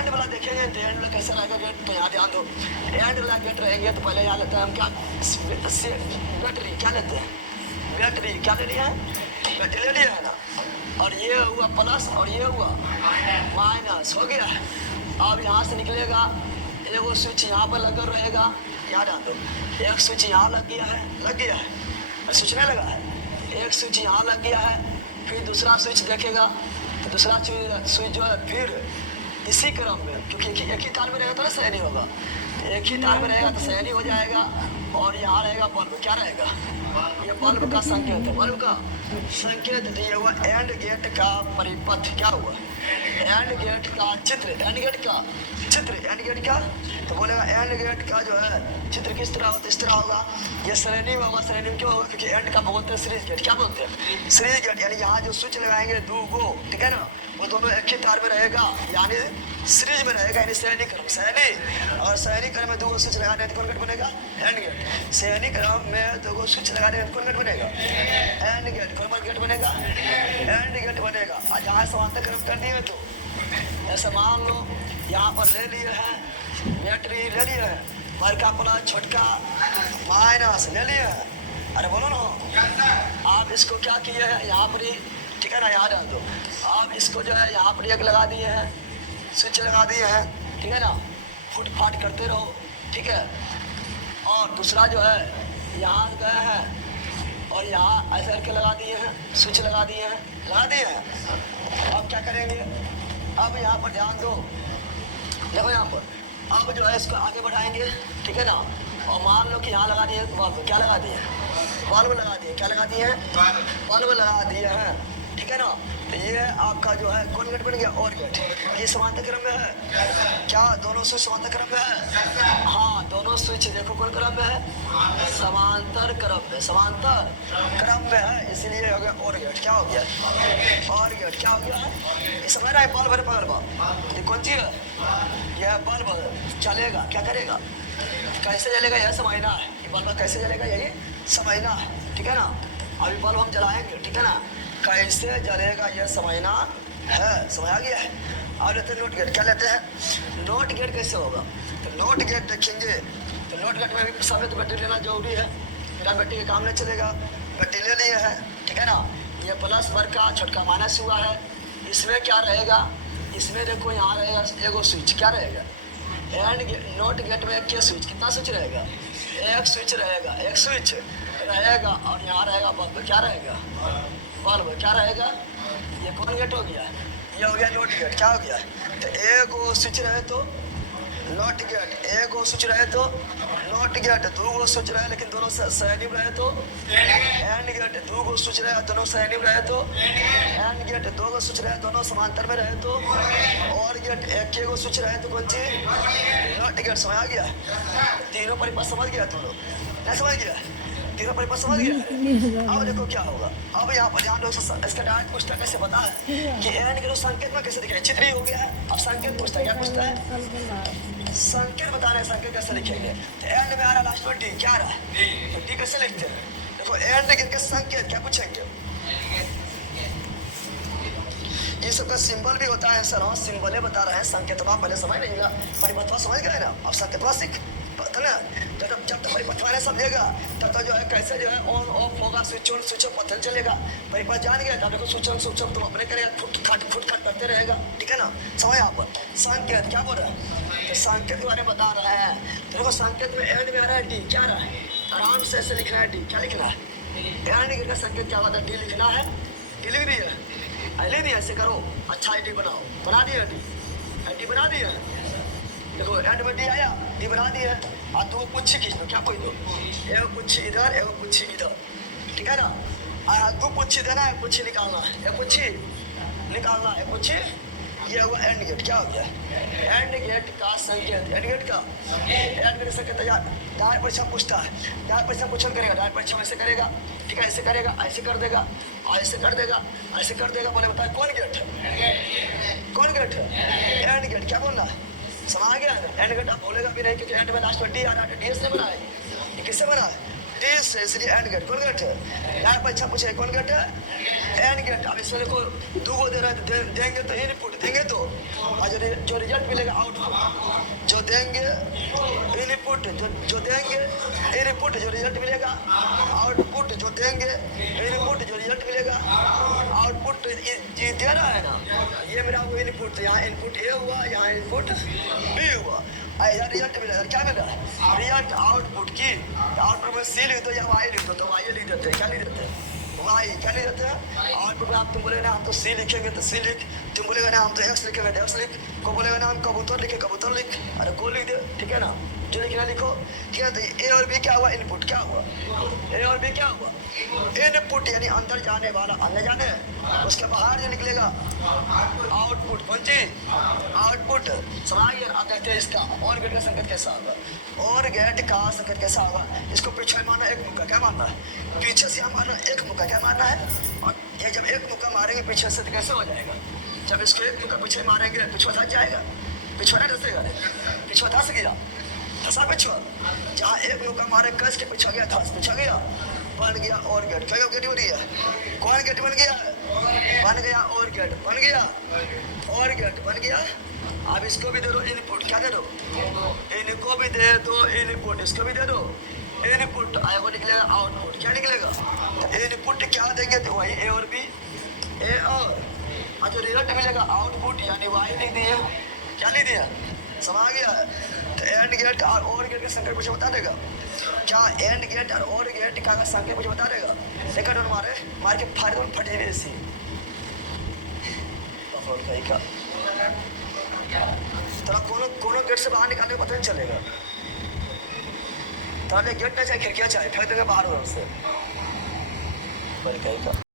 And वाला देखेंगे तो एंड वाला कैसा रहेगा गेट, तो यहाँ ध्यान दो। एंड वाला गेट रहेंगे तो पहले यहाँ लेते हैं हम क्या, बैटरी क्या लेते हैं, बैटरी क्या ले लिया है, बैटरी ले लिया है ना। और ये हुआ प्लस और ये हुआ माइनस, हो गया। अब यहाँ से निकलेगा एगो स्विच यहाँ पर लगा रहेगा, यहाँ डाल दो। एक स्विच यहाँ लग गया है, लग गया है, स्विच नहीं लगा है, एक स्विच यहाँ लग गया है। फिर दूसरा स्विच देखेगा तो दूसरा स्विच जो है फिर इसी क्रम में, क्योंकि एक ही तार में रहेगा तो ना सही नहीं होगा, एक ही तार में रहेगा तो सही नहीं हो जाएगा। और यहाँ रहेगा बल्ब, क्या रहेगा, ये बल्ब का संकेत है, बल्ब का संकेत। तो ये हुआ एंड गेट का परिपथ, क्या हुआ, एंड गेट का चित्र, एंड गेट का चित्र, एंड गेट का। तो बोलेगा एंड गेट का जो है चित्र किस तरह होता है, इस तरह होगा। ये श्रेणी में होगा, श्रेणी में क्यों होगा, क्योंकि एंड का बोलते हैं सीरीज गेट, क्या बोलते हैं, सीरीज गेट। यानी यहाँ जो स्विच लगाएंगे दो गो, ठीक है ना, वो दोनों एक ही तार में रहेगा, यानी सीरीज में रहेगा, यानी श्रेणी क्रम, श्रेणी। और श्रेणी क्रम में दो स्विच लगाने तो कौन गेट बनेगा, एंड गेट। श्रेणी क्रम में दो स्विच लगाने तो कौन गेट बनेगा, एंड गेट। कौन गेट बनेगा, एंड गेट बनेगा। और जहाँ समांतर क्रम कर दिए तो ऐसा मान लो यहाँ पर ले लिए हैं, बैटरी ले लिए हैं, बड़का प्लस छोटका माइनस ले लिए हैं। अरे बोलो ना, आप इसको क्या किए हैं, यहाँ पर ही, ठीक है ना, यहाँ डाल दो। आप इसको जो है यहाँ पर एक लगा दिए हैं, स्विच लगा दिए हैं, ठीक है ना, फुट फाट करते रहो, ठीक है। और दूसरा जो है यहाँ गए हैं और यहाँ ऐसे करके लगा दिए हैं, स्विच लगा दिए हैं, लगा दिए हैं। अब क्या करेंगे, अब यहाँ पर ध्यान दो, देखो यहाँ पर, अब जो है इसको आगे बढ़ाएंगे, ठीक है ना। और मान लो कि यहाँ लगा दिए बल्ब, क्या लगा दिए, बल्ब लगा दिए, क्या लगा दिए हैं, बल्ब लगा दिए हैं, ठीक है ना। तो ये आपका जो है कौन गेट बन गया, और गेट। ये समांतर क्रम में है, क्या दोनों स्विच समांतर क्रम में है, हाँ दोनों स्विच देखो कौन क्रम में है, समांतर क्रम में, समांतर क्रम में है, इसलिए हो गया और गेट। क्या हो गया, और गेट क्या हो गया है, ये समझ रहा है, बल्ब है पकड़ बा, ये कौन चीज है, यह बल्ब चलेगा, क्या करेगा, कैसे जलेगा यह समझना है, ये बल्ब कैसे जलेगा यही समझना है, ठीक है ना। अभी बल्ब हम जलाएंगे, ठीक है ना, कैसे जलेगा यह समझना है, समझ आ गया है। अब लेते हैं नोट गेट, क्या लेते हैं, नोट गेट कैसे होगा, तो नोट गेट देखेंगे तो नोट गेट में भी समेत बैटरी लेना जरूरी है, बिना बैटरी के काम नहीं चलेगा, बैटरी ले लिए है, ठीक है ना। ये प्लस वर्ग का छोटका माइनस हुआ है, इसमें क्या रहेगा, इसमें देखो यहाँ रहेगा एगो स्विच, क्या रहेगा, एंड नोट गेट में एक स्विच, कितना स्विच रहेगा, एक स्विच रहेगा, एक स्विच रहेगा। और यहाँ रहेगा बल्ब, क्या रहेगा, बल्ब क्या रहेगा। ये कौन गेट हो गया, ये हो गया नोट गेट, क्या हो गया, तो एगो स्विच रहे तो नोट गेट, एगो स्विच रहे तो नोट गेट, दो गो स्विच रहे लेकिन दोनों सहनीव रहे तो एंड गेट, दो गो स्विच रहे दोनों सहनीव रहे तो एंड गेट, दो गो स्विच रहे दोनों समांतर में रहे तो और गेट, एक गो स्विच रहे तो कौन चीज, नोट गेट। समझ आ गया, तीनों परिपथ समझ गया तुम लोग, नहीं समझ गया, तीनों परिपथ समझ गया। अब देखो क्या होगा, अब यहाँ पर ध्यान दो, इसका डायरेक्ट पूछता कैसे पता है कि एंड गेट संकेत में कैसे दिखाए, चित्र ही हो गया है। अब संकेत पूछता है, क्या पूछता है, संकेत बता रहे, संकेत कैसे लिखेंगे, तो एंड में आ रहा लास्ट में डी, क्या आ रहा है, तो डी कैसे लिखते हैं, देखो एंड गेट के संकेत क्या पूछेंगे, ये सबका सिंबल भी होता है सर, हाँ सिंबल बता रहे हैं, संकेतवा पहले समझ नहीं ना, परिपथवा समझ गए ना, अब संकेतवा सीख पता ना। जब तक परिपथवा नहीं समझेगा तब तक जो है कैसे जो है ऑन ऑफ होगा, स्विच ऑन स्विच ऑफ पता चलेगा। परिपथ जान गया तब देखो स्विच ऑन स्विच ऑफ तुम अपने करेगा, फुट खट करते रहेगा, ठीक है ना। समझ यहाँ पर संकेत क्या बोल रहा है, तो संकेत के बारे में बता रहा है। तो देखो संकेत में एंड में आ रहा है डी, क्या रहा है, आराम से ऐसे लिखना है डी, क्या लिखना है, एंड का संकेत क्या होता है, डी लिखना है, डी लिख दिया, लिख दिया, ऐसे करो, अच्छा डी बनाओ, बना दिया डी बना दिया, देखो एंड में डी आया, डी बना दिया। और दो पुच्छी खींच दो, क्या कोई दो, एगो पुच्छी इधर एगो पुच्छी इधर, ठीक है ना। और दो पुच्छी देना है, पुच्छी निकालना है, एक पुच्छी निकालना है, पुच्छी, ये हुआ एंड गेट। क्या हो गया, एंड गेट का संकेत, एंड गेट का एंड गेट संकेत डायरेक्ट परीक्षा पूछता है, डायरेक्ट परीक्षा क्वेश्चन करेगा, डायरेक्ट परीक्षा ऐसे करेगा, ठीक है, ऐसे करेगा, ऐसे कर देगा, ऐसे कर देगा, ऐसे कर देगा, बोले बताए कौन गेट है, कौन गेट है, एंड गेट। क्या बोलना है, समझ गया, एंड गेट आप बोलेगा भी नहीं, क्योंकि एंड में लास्ट में डी आ रहा है, डी से बना है, ये किससे बना है, डी से, इसलिए एंड गेट कौन गेट है, डायरेक्ट परीक्षा पूछे कौन गेट है, एंड गेट। अब इसमें देखो दो गो दे रहा है, देंगे तो इनपुट देंगे तो और जो रिजल्ट मिलेगा आउटपुट, जो देंगे इनपुट, जो देंगे इनपुट, जो रिजल्ट मिलेगा आउटपुट, जो देंगे इनपुट, जो रिजल्ट मिलेगा आउटपुट। ये दे रहा है ना, ये मेरा वो इनपुट, यहाँ इनपुट ए हुआ, यहाँ इनपुट बी हुआ, ऐसा रिजल्ट मिलेगा। क्या मिला रिजल्ट आउटपुट की, आउटपुट में सी लिख दो या वाई लिख दो, तो वाई लिख देते हैं, क्या लिख देते हैं वाई, क्या लिख देते हैं आउटपुट में। आप तुम बोलेगा ना हम तो सी लिखेंगे तो सी लिख, तुम बोलेगा ना हम तो एक्स लिखेंगे तो एक्स लिख, को बोलेगा ना हम कबूतर लिखे कबूतर लिख, अरे को लिख दे, ठीक है ना, जो लिखना लिखो, ठीक है। तो ए और बी क्या हुआ इनपुट, क्या हुआ ए और बी क्या हुआ इनपुट, यानी अंदर जाने वाला अंदर जाने, उसके बाहर जो निकलेगा आउटपुट, कौन सी आउटपुट। समझ गया। अब देखते हैं इसका और गेट का संकेत कैसा होगा, और गेट का संकेत कैसा होगा। इसको पीछे मारना एक मुक्का, क्या मारना है पीछे से यहाँ मारना एक मुक्का, क्या मारना है। और ये जब एक मुक्का मारेंगे पीछे से तो कैसे हो जाएगा, जब इसको एक मुक्का पीछे मारेंगे पिछुआ धस जाएगा, पिछुआ नहीं धसेगा, पिछुआ धस गया, धसा पिछुआ, जहाँ एक मुक्का मारे कस के पिछा गया, धस पिछा गया, बन गया और गेट। क्या गेट हो रही है, कौन गेट बन गया, बन गया और गेट बन गया, और गेट बन गया। अब इसको भी दे दो इनपुट, क्या दे दो इनको भी दे दो इनपुट, इसको भी दे दो इनपुट, आएगा निकलेगा आउटपुट, क्या निकलेगा इनपुट, क्या देंगे तो वही ए और बी, ए और जो रिजल्ट मिलेगा आउटपुट, यानी वाई लिख दिया, क्या लिख दिया, समझ गया। तो एंड गेट और गेट का संकेत मुझे बता देगा, क्या एंड गेट और गेट का संकेत मुझे बता देगा। देखा डोन मारे मार के फाड़ दो फटी हुई ऐसी का थोड़ा कोनो गेट से बाहर निकालने का पता नहीं चलेगा, थोड़ा गेट ना चाहे खिड़कियाँ चाहे फेंक देंगे बाहर हो उससे का।